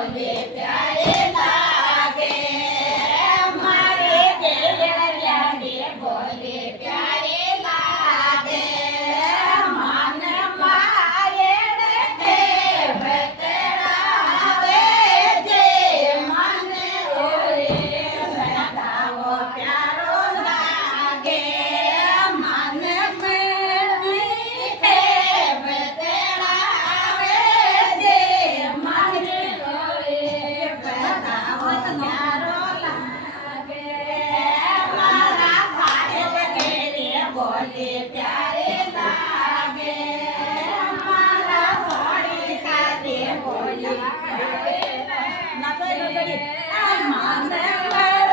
બોલે પ્યારે લાગે મારે દેવયાને બોલે પ્યારે લાગે મન માયણ કે બતરાવે જે મન ઓરે સદાવો પ્યારો લાગે મન મેળવી કે બતરાવે જે મન ઓરે બતાવો પ્યારો લાગે મારા સાહેબ ઘેરે બોલે પ્યારે લાગે મારા સોળી કાઢે બોલે પ્યારે લાગે મન